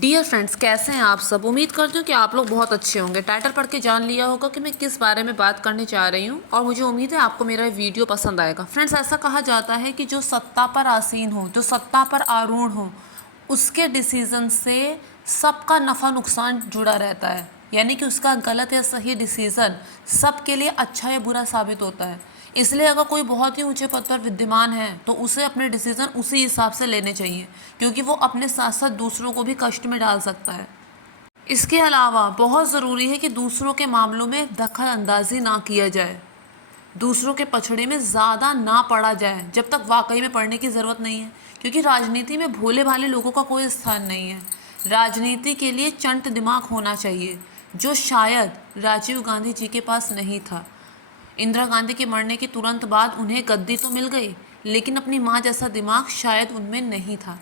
Dear friends, कैसे हैं आप सब। उम्मीद करती हूँ कि आप लोग बहुत अच्छे होंगे। टाइटल पढ़ के जान लिया होगा कि मैं किस बारे में बात करने जा रही हूँ और मुझे उम्मीद है आपको मेरा वीडियो पसंद आएगा। फ्रेंड्स, ऐसा कहा जाता है कि जो सत्ता पर आसीन हो, जो सत्ता पर आरूढ़ हो, उसके डिसीज़न से सबका नफ़ा नुकसान जुड़ा रहता है। यानी कि उसका गलत या सही डिसीज़न सबके लिए अच्छा या बुरा साबित होता है। इसलिए अगर कोई बहुत ही ऊंचे पद पर विद्यमान है तो उसे अपने डिसीज़न उसी हिसाब से लेने चाहिए, क्योंकि वो अपने साथ साथ दूसरों को भी कष्ट में डाल सकता है। इसके अलावा बहुत ज़रूरी है कि दूसरों के मामलों में दखल अंदाजी ना किया जाए, दूसरों के पछड़े में ज़्यादा ना पड़ा जाए जब तक वाकई में पढ़ने की ज़रूरत नहीं है, क्योंकि राजनीति में भोले भाले लोगों का कोई स्थान नहीं है। राजनीति के लिए चंट दिमाग होना चाहिए, जो शायद राजीव गांधी जी के पास नहीं था। इंदिरा गांधी के मरने के तुरंत बाद उन्हें गद्दी तो मिल गई, लेकिन अपनी माँ जैसा दिमाग शायद उनमें नहीं था।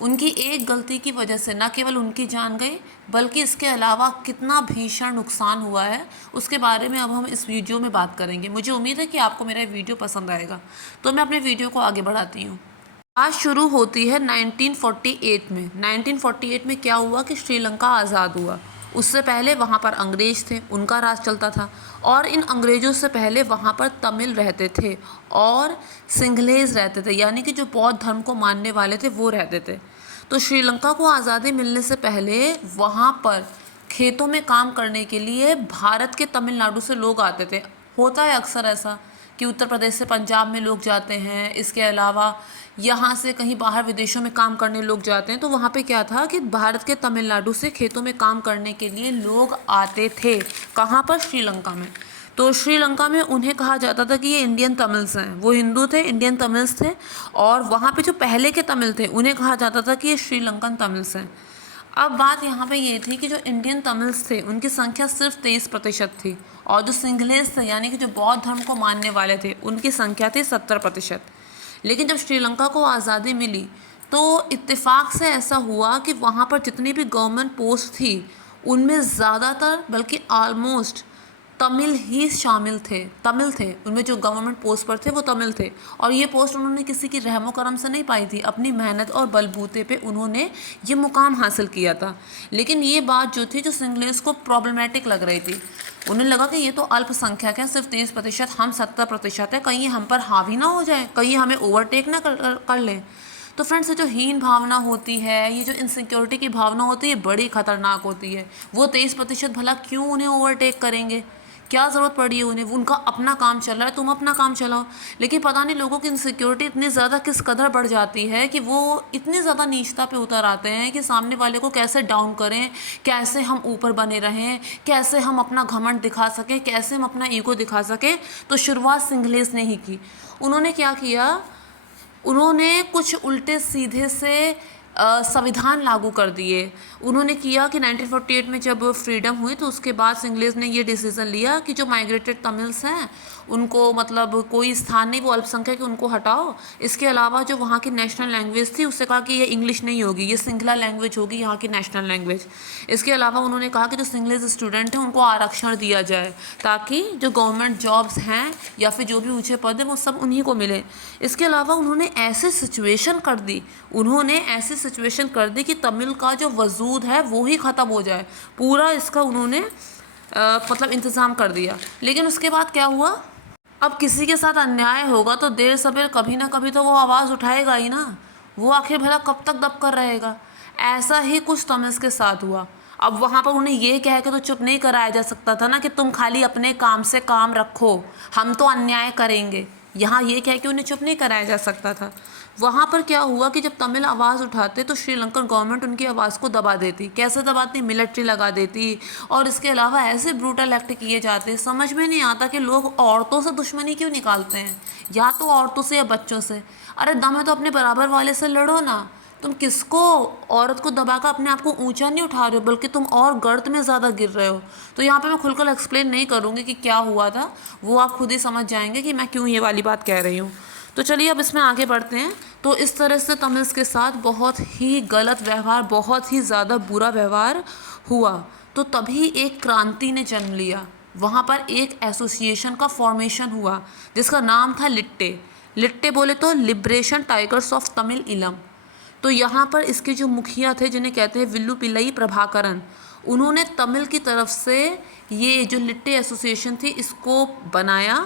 उनकी एक गलती की वजह से न केवल उनकी जान गई, बल्कि इसके अलावा कितना भीषण नुकसान हुआ है उसके बारे में अब हम इस वीडियो में बात करेंगे। मुझे उम्मीद है कि आपको मेरा वीडियो पसंद आएगा, तो मैं अपने वीडियो को आगे बढ़ाती हूँ। आज शुरू होती है 1948 में। 1948 में क्या हुआ कि श्रीलंका आज़ाद हुआ। उससे पहले वहाँ पर अंग्रेज थे, उनका राज चलता था, और इन अंग्रेज़ों से पहले वहाँ पर तमिल रहते थे और सिंहलेज रहते थे, यानी कि जो बौद्ध धर्म को मानने वाले थे वो रहते थे। तो श्रीलंका को आज़ादी मिलने से पहले वहाँ पर खेतों में काम करने के लिए भारत के तमिलनाडु से लोग आते थे। होता है अक्सर ऐसा कि उत्तर प्रदेश से पंजाब में लोग जाते हैं, इसके अलावा यहाँ से कहीं बाहर विदेशों में काम करने लोग जाते हैं। तो वहाँ पे क्या था कि भारत के तमिलनाडु से खेतों में काम करने के लिए लोग आते थे। कहाँ पर? श्रीलंका में। तो श्रीलंका में उन्हें कहा जाता था कि ये इंडियन तमिल्स हैं। वो हिंदू थे, इंडियन तमिल्स थे, और वहाँ पे जो पहले के तमिल थे उन्हें कहा जाता था कि ये श्रीलंकन तमिल्स हैं। अब बात यहाँ पे ये थी कि जो इंडियन तमिल्स थे उनकी संख्या सिर्फ 23% थी, और जो सिंहलेज थे यानी कि जो बौद्ध धर्म को मानने वाले थे उनकी संख्या थी 70%। लेकिन जब श्रीलंका को आज़ादी मिली तो इत्तेफाक से ऐसा हुआ कि वहाँ पर जितनी भी गवर्नमेंट पोस्ट थी उनमें ज़्यादातर, बल्कि ऑलमोस्ट तमिल ही शामिल थे, तमिल थे। उनमें जो गवर्नमेंट पोस्ट पर थे वो तमिल थे, और ये पोस्ट उन्होंने किसी की रहमो करम से नहीं पाई थी, अपनी मेहनत और बलबूते पे उन्होंने ये मुकाम हासिल किया था। लेकिन ये बात जो थी, जो सिंहलेज को प्रॉब्लमेटिक लग रही थी, उन्हें लगा कि ये तो अल्पसंख्यक है, सिर्फ 23%, हम 70% है, कहीं हम पर हावी ना हो जाए, कहीं हमें ओवरटेक ना कर ले। तो फ्रेंड्स, ये जो हीन भावना होती है, ये जो इनसिक्योरिटी की भावना होती है, बड़ी खतरनाक होती है। वो 23% भला क्यों उन्हें ओवरटेक करेंगे? क्या ज़रूरत पड़ी है उन्हें? उनका अपना काम चल रहा है, तुम अपना काम चलाओ। लेकिन पता नहीं लोगों की इनसिक्योरिटी इतनी ज़्यादा किस कदर बढ़ जाती है कि वो इतनी ज़्यादा नीचता पे उतर आते हैं कि सामने वाले को कैसे डाउन करें, कैसे हम ऊपर बने रहें, कैसे हम अपना घमंड दिखा सकें, कैसे हम अपना ईगो दिखा सकें। तो शुरुआत सिंहलेज ने ही की। उन्होंने क्या किया? उन्होंने कुछ उल्टे सीधे से संविधान लागू कर दिए। उन्होंने किया कि 1948 में जब फ्रीडम हुई तो उसके बाद सिंहलेज ने ये डिसीज़न लिया कि जो माइग्रेटेड तमिल्स हैं उनको मतलब कोई स्थान नहीं, वो अल्पसंख्यक, उनको हटाओ। इसके अलावा जो वहाँ की नेशनल लैंग्वेज थी उससे कहा कि ये इंग्लिश नहीं होगी, ये सिंगला लैंग्वेज होगी, यहाँ की नेशनल लैंग्वेज। इसके अलावा उन्होंने कहा कि जो सिंहलेज स्टूडेंट हैं उनको आरक्षण दिया जाए, ताकि जो गवर्नमेंट जॉब्स हैं या फिर जो भी ऊँचे पद हैं वो सब उन्हीं को मिले। इसके अलावा उन्होंने ऐसी सिचुएशन कर दी कि तमिल का जो वजूद है वो ही ख़त्म हो जाए। पूरा इसका उन्होंने मतलब इंतज़ाम कर दिया। लेकिन उसके बाद क्या हुआ? अब किसी के साथ अन्याय होगा तो देर सवेर कभी ना कभी तो वो आवाज़ उठाएगा ही ना। वो आखिर भला कब तक दब कर रहेगा? ऐसा ही कुछ तमिल्स के साथ हुआ। अब वहाँ पर उन्हें ये कह के तो चुप नहीं कराया जा सकता था ना कि तुम खाली अपने काम से काम रखो, हम तो अन्याय करेंगे। यहाँ ये कह के उन्हें चुप नहीं कराया जा सकता था। वहाँ पर क्या हुआ कि जब तमिल आवाज़ उठाते तो श्रीलंकन गवर्नमेंट उनकी आवाज़ को दबा देती। कैसे दबाती? मिलिट्री लगा देती, और इसके अलावा ऐसे ब्रूटल एक्ट किए जाते। समझ में नहीं आता कि लोग औरतों से दुश्मनी क्यों निकालते हैं, या तो औरतों से या बच्चों से। अरे दम है तो अपने बराबर वाले से लड़ो ना। तुम किसको, औरत को दबाकर अपने आप को ऊंचा नहीं उठा रहे हो, बल्कि तुम और गर्त में ज़्यादा गिर रहे हो। तो यहाँ पे मैं खुलकर एक्सप्लेन नहीं करूँगी कि क्या हुआ था, वो आप खुद ही समझ जाएंगे कि मैं क्यों ये वाली बात कह रही हूँ। तो चलिए अब इसमें आगे बढ़ते हैं। तो इस तरह से तमिल्स के साथ बहुत ही गलत व्यवहार, बहुत ही ज़्यादा बुरा व्यवहार हुआ। तो तभी एक क्रांति ने जन्म लिया। वहाँ पर एक एसोसिएशन का फॉर्मेशन हुआ जिसका नाम था लिट्टे। लिट्टे बोले तो लिबरेशन टाइगर्स ऑफ तमिल इलम। तो यहाँ पर इसके जो मुखिया थे जिन्हें कहते हैं विल्लू पिल्लई प्रभाकरन, उन्होंने तमिल की तरफ से ये जो लिट्टे एसोसिएशन थी इसको बनाया।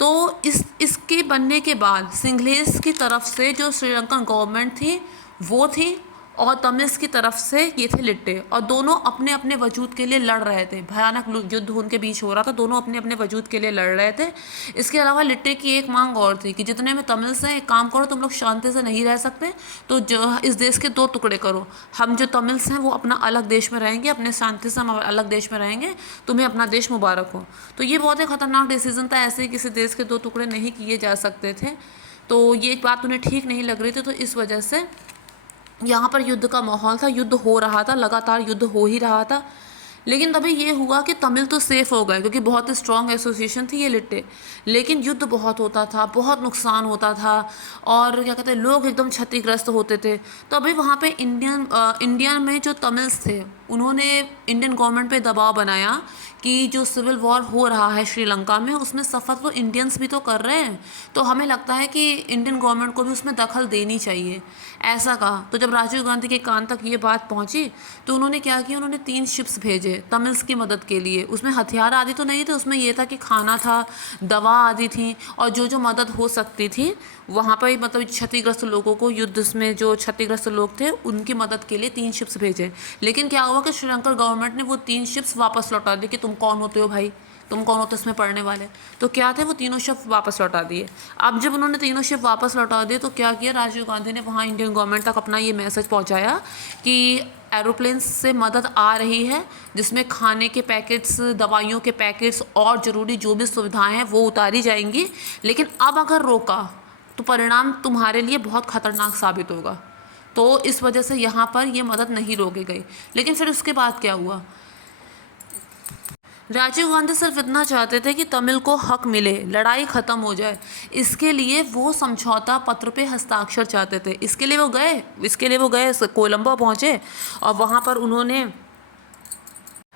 तो इसके बनने के बाद सिंघलेस की तरफ से जो श्रीलंकन गवर्नमेंट थी वो थी, और तमिल्स की तरफ से ये थे लिट्टे, और दोनों अपने अपने वजूद के लिए लड़ रहे थे। भयानक युद्ध उनके बीच हो रहा था, दोनों अपने अपने वजूद के लिए लड़ रहे थे। इसके अलावा लिट्टे की एक मांग और थी कि जितने में तमिल्स हैं, एक काम करो, तुम लोग शांति से नहीं रह सकते तो जो इस देश के दो टुकड़े करो, हम जो तमिल्स हैं वो अपना अलग देश में रहेंगे, अपने शांति से हम अलग देश में रहेंगे, तुम्हें अपना देश मुबारक हो। तो ये बहुत ही खतरनाक डिसीजन था, ऐसे ही किसी देश के दो टुकड़े नहीं किए जा सकते थे। तो ये बात उन्हें ठीक नहीं लग रही थी, तो इस वजह से यहाँ पर युद्ध का माहौल था, युद्ध हो रहा था, लगातार युद्ध हो ही रहा था। लेकिन तभी ये हुआ कि तमिल तो सेफ़ हो गए क्योंकि बहुत ही स्ट्रॉन्ग एसोसिएशन थी ये लिट्टे, लेकिन युद्ध बहुत होता था, बहुत नुकसान होता था, और क्या कहते हैं, लोग एकदम क्षतिग्रस्त होते थे। तो अभी वहाँ पे इंडिया में जो तमिल्स थे उन्होंने इंडियन गवर्नमेंट पे दबाव बनाया कि जो सिविल वॉर हो रहा है श्रीलंका में उसमें सफ़र तो इंडियंस भी तो कर रहे हैं, तो हमें लगता है कि इंडियन गवर्नमेंट को भी उसमें दखल देनी चाहिए, ऐसा कहा। तो जब राजीव गांधी के कान तक ये बात पहुंची तो उन्होंने क्या किया, उन्होंने 3 शिप्स भेजे तमिल्स की मदद के लिए। उसमें हथियार आदि तो नहीं थे, उसमें यह था कि खाना था, दवा आदि थी, और जो जो मदद हो सकती थी वहाँ पर, मतलब क्षतिग्रस्त लोगों को, युद्ध में जो क्षतिग्रस्त लोग थे उनकी मदद के लिए 3 शिप्स भेजे। लेकिन क्या हुआ कि श्रीलंका गवर्नमेंट ने वो 3 शिप्स वापस लौटा दी कि तुम कौन होते हो भाई, तुम कौन होते इसमें पढ़ने वाले। तो क्या थे, वो तीनों शिप वापस लौटा दिए। अब जब उन्होंने तीनों शिप वापस लौटा दिए तो क्या किया, राजीव गांधी ने वहाँ इंडियन गवर्नमेंट तक अपना ये मैसेज पहुँचाया कि एरोप्लेन्स से मदद आ रही है, जिसमें खाने के पैकेट्स, दवाइयों के पैकेट्स और ज़रूरी जो भी सुविधाएं हैं वो उतारी जाएंगी, लेकिन अब अगर रोका तो परिणाम तुम्हारे लिए बहुत ख़तरनाक साबित होगा। तो इस वजह से यहाँ पर ये मदद नहीं रोकी गई। लेकिन फिर उसके बाद क्या हुआ, राजीव गांधी सिर्फ इतना चाहते थे कि तमिल को हक मिले, लड़ाई ख़त्म हो जाए। इसके लिए वो समझौता पत्र पे हस्ताक्षर चाहते थे। इसके लिए वो गए कोलंबो पहुँचे, और वहाँ पर उन्होंने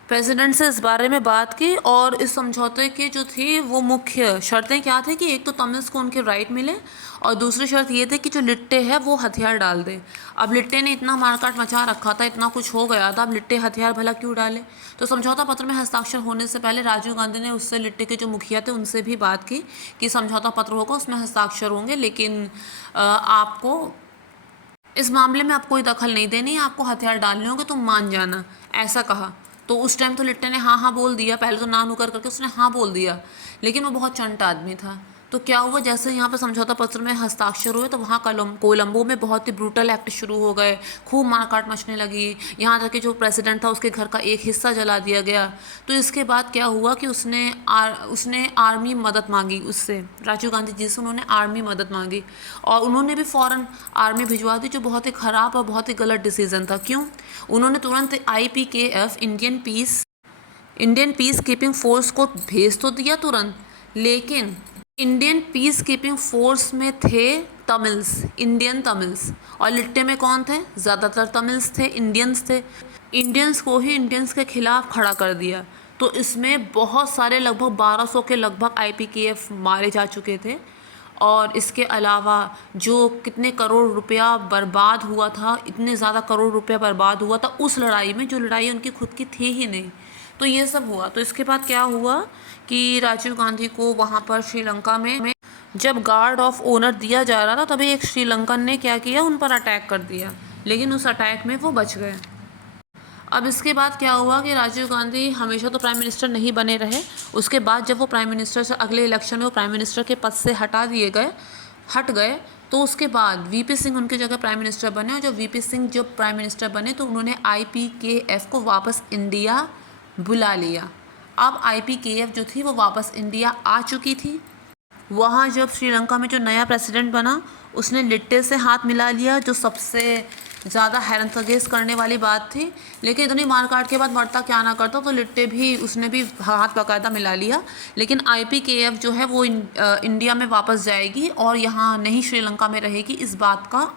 प्रेसिडेंट से इस बारे में बात की। और इस समझौते की जो थी वो मुख्य शर्तें क्या थी कि एक तो तमिल्स को उनके राइट मिले, और दूसरी शर्त ये थी कि जो लिट्टे है वो हथियार डाल दे। अब लिट्टे ने इतना मारकाट मचा रखा था, इतना कुछ हो गया था, अब लिट्टे हथियार भला क्यों डाले। तो समझौता पत्र में हस्ताक्षर होने से पहले राजीव गांधी ने उससे, लिट्टे के जो मुखिया थे उनसे भी बात की कि समझौता पत्र होगा, उसमें हस्ताक्षर होंगे, लेकिन आपको इस मामले में आप कोई दखल नहीं देनी, आपको हथियार डालने होंगे, तुम मान जाना, ऐसा कहा। तो उस टाइम तो लिट्टे ने हाँ हाँ बोल दिया, पहले तो ना नुकर करके उसने हाँ बोल दिया, लेकिन वो बहुत चंट आदमी था। तो क्या हुआ, जैसे यहाँ पे समझौता पत्र में हस्ताक्षर हुए तो वहाँ कोलंबो में बहुत ही ब्रूटल एक्ट शुरू हो गए, खूब मारकाट मचने लगी, यहाँ तक कि जो प्रेसिडेंट था उसके घर का एक हिस्सा जला दिया गया। तो इसके बाद क्या हुआ कि उसने आर्मी मदद मांगी, उससे राजीव गांधी जी से उन्होंने आर्मी मदद मांगी, और उन्होंने भी फ़ौरन आर्मी भिजवा दी, जो बहुत ही ख़राब और बहुत ही गलत डिसीज़न था। क्यों, उन्होंने तुरंत IPKF Indian peace keeping force को भेज तो दिया तुरंत, लेकिन इंडियन पीस कीपिंग फोर्स में थे इंडियन तमिल्स, और लिट्टे में कौन थे, ज़्यादातर तमिल्स थे, इंडियंस थे। इंडियंस को ही इंडियंस के खिलाफ खड़ा कर दिया। तो इसमें बहुत सारे, लगभग 1200 के लगभग IPKF मारे जा चुके थे, और इसके अलावा जो कितने करोड़ रुपया बर्बाद हुआ था, इतने ज़्यादा करोड़ रुपया बर्बाद हुआ था उस लड़ाई में, जो लड़ाई उनकी खुद की थी ही नहीं। तो ये सब हुआ। तो इसके बाद क्या हुआ कि राजीव गांधी को वहाँ पर श्रीलंका में जब गार्ड ऑफ ऑनर दिया जा रहा था, तभी एक श्रीलंकन ने क्या किया, उन पर अटैक कर दिया, लेकिन उस अटैक में वो बच गए। अब इसके बाद क्या हुआ कि राजीव गांधी हमेशा तो प्राइम मिनिस्टर नहीं बने रहे। उसके बाद जब वो प्राइम मिनिस्टर से, अगले इलेक्शन में वो प्राइम मिनिस्टर के पद से हट गए, तो उसके बाद VP सिंह उनकी जगह प्राइम मिनिस्टर बने, और जब VP सिंह जब प्राइम मिनिस्टर बने तो उन्होंने IPKF को वापस इंडिया बुला लिया। अब IPKF जो थी वो वापस इंडिया आ चुकी थी। वहाँ जब श्रीलंका में जो नया प्रेसिडेंट बना उसने लिट्टे से हाथ मिला लिया, जो सबसे ज़्यादा हैरतअंगेज़ करने वाली बात थी। लेकिन इतनी मारकाट के बाद मरता क्या ना करता, तो लिट्टे भी, उसने भी हाथ बाकायदा मिला लिया। लेकिन IPKF जो है वो इंडिया में वापस जाएगी और यहाँ नहीं श्रीलंका में रहेगी, इस बात का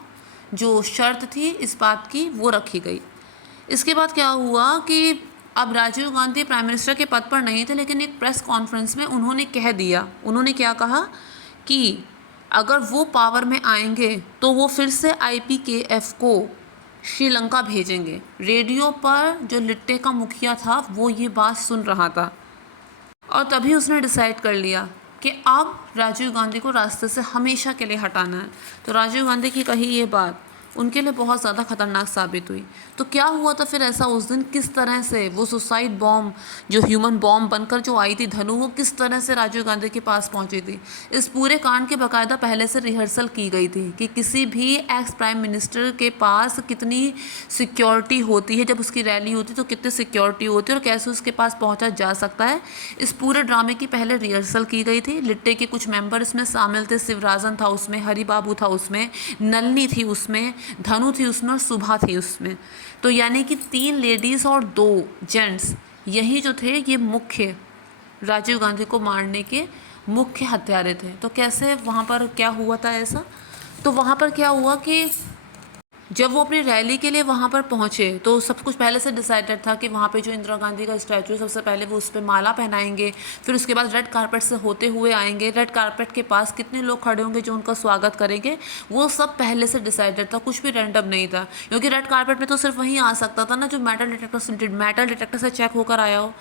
जो शर्त थी, इस बात की वो रखी गई। इसके बाद क्या हुआ कि अब राजीव गांधी प्राइम मिनिस्टर के पद पर नहीं थे, लेकिन एक प्रेस कॉन्फ्रेंस में उन्होंने कह दिया, उन्होंने क्या कहा कि अगर वो पावर में आएंगे तो वो फिर से IPKF को श्रीलंका भेजेंगे। रेडियो पर जो लिट्टे का मुखिया था वो ये बात सुन रहा था और तभी उसने डिसाइड कर लिया कि अब राजीव गांधी को रास्ते से हमेशा के लिए हटाना है। तो राजीव गांधी की कही ये बात उनके लिए बहुत ज़्यादा खतरनाक साबित हुई। तो क्या हुआ था फिर ऐसा उस दिन, किस तरह से वो सुसाइड बॉम्ब जो ह्यूमन बॉम्ब बनकर जो आई थी धनु, वो किस तरह से राजीव गांधी के पास पहुंची थी, इस पूरे कांड की बाकायदा पहले से रिहर्सल की गई थी कि किसी भी एक्स प्राइम मिनिस्टर के पास कितनी सिक्योरिटी होती है, जब उसकी रैली होती है तो कितनी सिक्योरिटी होती है और कैसे उसके पास पहुंचा जा सकता है। इस पूरे ड्रामे की पहले रिहर्सल की गई थी। लिट्टे के कुछ मेंबर इसमें शामिल थे, शिवराजन था उसमें, हरि बाबू था उसमें, नलनी थी उसमें, धनु थी उसमें और सुभा थी उसमें। तो यानी कि 3 लेडीज़ और 2 जेंट्स यही जो थे ये मुख्य राजीव गांधी को मारने के मुख्य हत्यारे थे। तो कैसे वहाँ पर क्या हुआ था ऐसा, तो वहाँ पर क्या हुआ कि जब वो अपनी रैली के लिए वहाँ पर पहुँचे तो सब कुछ पहले से डिसाइडेड था कि वहाँ पे जो इंदिरा गांधी का स्टैचू है सबसे पहले वो उस पर माला पहनाएंगे, फिर उसके बाद रेड कारपेट से होते हुए आएंगे, रेड कारपेट के पास कितने लोग खड़े होंगे जो उनका स्वागत करेंगे, वो सब पहले से डिसाइडेड था, कुछ भी रैंडम नहीं था। क्योंकि रेड कारपेट में तो सिर्फ वही आ सकता था ना जो मेटल डिटेक्टर से चेक होकर आया हो।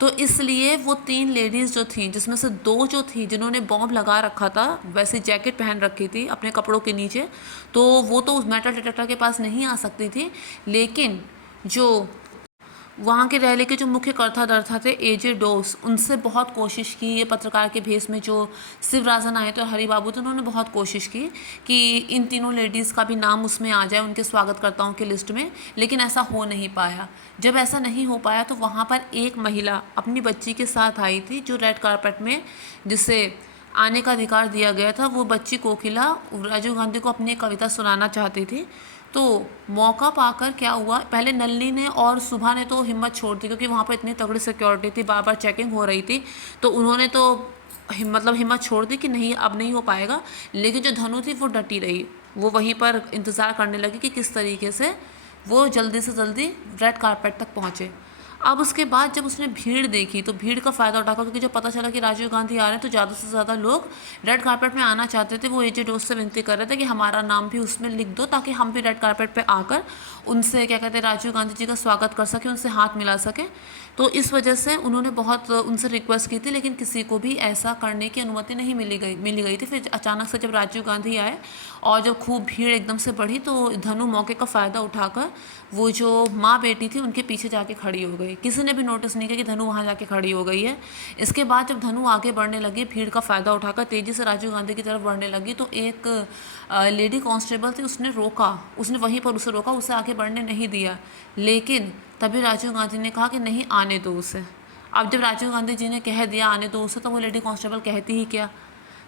तो इसलिए वो 3 लेडीज़ जो थीं, जिसमें से 2 जो थी जिन्होंने बॉम्ब लगा रखा था, वैसे जैकेट पहन रखी थी अपने कपड़ों के नीचे, तो वो तो उस मेटल डिटेक्टर के पास नहीं आ सकती थी। लेकिन जो वहाँ के रैली के जो मुख्य कर्ता-धर्ता थे AJ डोस, उनसे बहुत कोशिश की, ये पत्रकार के भेस में जो शिवराजन आए थे और हरि बाबू थे, उन्होंने बहुत कोशिश की कि इन तीनों लेडीज़ का भी नाम उसमें आ जाए उनके स्वागतकर्ताओं की लिस्ट में, लेकिन ऐसा हो नहीं पाया। जब ऐसा नहीं हो पाया तो वहाँ पर एक महिला अपनी बच्ची के साथ आई थी जो रेड कारपेट में जिसे आने का अधिकार दिया गया था, वो बच्ची कोकिला राजीव गांधी को अपनी एक कविता सुनाना चाहती थी। तो मौका पाकर क्या हुआ, पहले नलिनी ने और सुभा ने तो हिम्मत छोड़ दी क्योंकि वहाँ पर इतनी तगड़ी सिक्योरिटी थी, बार बार चेकिंग हो रही थी, तो उन्होंने तो हिम्मत छोड़ दी कि नहीं अब नहीं हो पाएगा। लेकिन जो धनु थी वो डटी रही, वो वहीं पर इंतज़ार करने लगी कि किस तरीके से वो जल्दी से जल्दी रेड कारपेट तक पहुँचे। अब उसके बाद जब उसने भीड़ देखी तो भीड़ का फ़ायदा उठाकर, क्योंकि जब पता चला कि राजीव गांधी आ रहे हैं तो ज़्यादा से ज़्यादा लोग रेड कारपेट में आना चाहते थे। वो AJ डोस से विनती कर रहे थे कि हमारा नाम भी उसमें लिख दो ताकि हम भी रेड कारपेट पे आकर उनसे क्या कहते हैं राजीव गांधी जी का स्वागत कर सकें, उनसे हाथ मिला सकें। तो इस वजह से उन्होंने बहुत उनसे रिक्वेस्ट की थी, लेकिन किसी को भी ऐसा करने की अनुमति नहीं मिली गई थी। फिर अचानक से जब राजीव गांधी आए और जब खूब भीड़ एकदम से बढ़ी तो धनु मौके का फ़ायदा उठाकर वो जो माँ बेटी थी उनके पीछे जाके खड़ी हो गई। किसी ने भी नोटिस नहीं किया कि धनु वहाँ जाके खड़ी हो गई है। इसके बाद जब धनु आगे बढ़ने लगी, भीड़ का फ़ायदा उठाकर तेज़ी से राजीव गांधी की तरफ बढ़ने लगी, तो एक लेडी कांस्टेबल थी, उसने रोका, उसने वहीं पर उसे रोका, उसे आगे बढ़ने नहीं दिया। लेकिन तभी राजीव गांधी ने कहा कि नहीं, आने दो उसे। अब जब राजीव गांधी जी ने कह दिया आने दो उसे, तो वो लेडी कांस्टेबल कहती ही क्या।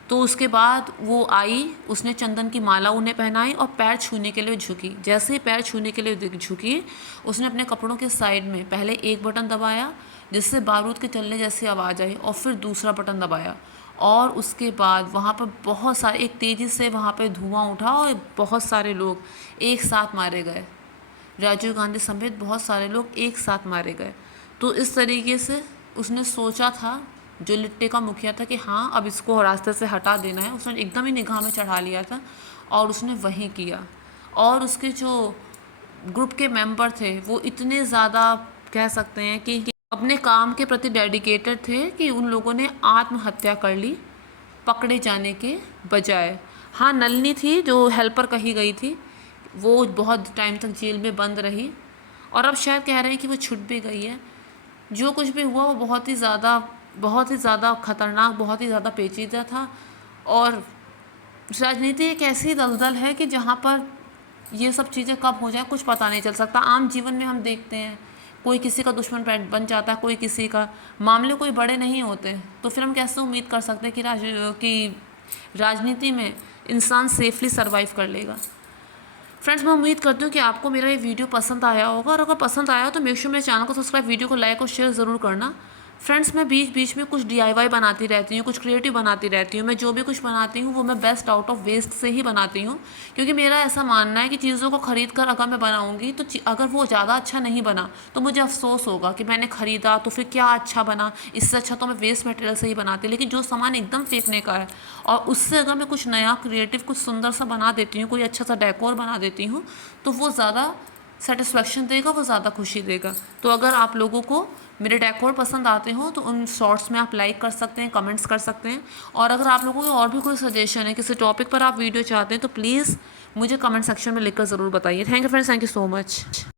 तो उसके बाद वो आई, उसने चंदन की माला उन्हें पहनाई और पैर छूने के लिए झुकी। जैसे ही पैर छूने के लिए झुकी, उसने अपने कपड़ों के साइड में पहले एक बटन दबाया जिससे बारूद के चलने जैसी आवाज़ आई, और फिर दूसरा बटन दबाया, और उसके बाद वहाँ पर बहुत सारे, एक तेज़ी से वहाँ पर धुआं उठा और बहुत सारे लोग एक साथ मारे गए। राजीव गांधी समेत बहुत सारे लोग एक साथ मारे गए। तो इस तरीके से उसने सोचा था, जो लिट्टे का मुखिया था, कि हाँ अब इसको रास्ते से हटा देना है। उसने एकदम ही निगाह में चढ़ा लिया था और उसने वही किया। और उसके जो ग्रुप के मेंबर थे वो इतने ज़्यादा कह सकते हैं कि अपने काम के प्रति डेडिकेटेड थे कि उन लोगों ने आत्महत्या कर ली पकड़े जाने के बजाय। हाँ, नलिनी थी जो हेल्पर कही गई थी, वो बहुत टाइम तक जेल में बंद रही और अब शायद कह रहे हैं कि वो छूट भी गई है। जो कुछ भी हुआ वो बहुत ही ज़्यादा खतरनाक, बहुत ही ज़्यादा पेचीदा था। और राजनीति एक ऐसी दलदल है कि जहाँ पर ये सब चीज़ें कब हो जाए कुछ पता नहीं चल सकता। आम जीवन में हम देखते हैं कोई किसी का दुश्मन बन जाता है, कोई किसी का, मामले कोई बड़े नहीं होते, तो फिर हम कैसे उम्मीद कर सकते हैं कि राजनीति में इंसान सेफली सर्वाइव कर लेगा। फ्रेंड्स, मैं उम्मीद करती हूँ कि आपको मेरा ये वीडियो पसंद आया होगा, और अगर पसंद आया हो तो मेक श्योर मेरे चैनल को सब्सक्राइब, वीडियो को लाइक और शेयर ज़रूर करना। फ्रेंड्स मैं बीच बीच में कुछ DIY बनाती रहती हूँ, कुछ क्रिएटिव बनाती रहती हूँ। मैं जो भी कुछ बनाती हूँ वो मैं बेस्ट आउट ऑफ वेस्ट से ही बनाती हूँ, क्योंकि मेरा ऐसा मानना है कि चीज़ों को ख़रीद कर अगर मैं बनाऊँगी तो अगर वो ज़्यादा अच्छा नहीं बना तो मुझे अफसोस होगा कि मैंने ख़रीदा तो फिर क्या अच्छा बना, इससे अच्छा तो मैं वेस्ट मटेरियल से ही बनाती। लेकिन जो सामान एकदम फेंकने का है और उससे अगर मैं कुछ नया क्रिएटिव कुछ सुंदर सा बना देती हूँ, कोई अच्छा सा डेकोर बना देती हूँ, तो वो ज़्यादा सेटिस्फेक्शन देगा, वो ज़्यादा खुशी देगा। तो अगर आप लोगों को मेरे डेकोर पसंद आते हो तो उन शॉर्ट्स में आप लाइक कर सकते हैं, कमेंट्स कर सकते हैं। और अगर आप लोगों को और भी कोई सजेशन है, किसी टॉपिक पर आप वीडियो चाहते हैं, तो प्लीज़ मुझे कमेंट सेक्शन में लिखकर ज़रूर बताइए। Thank you friends, thank you so much.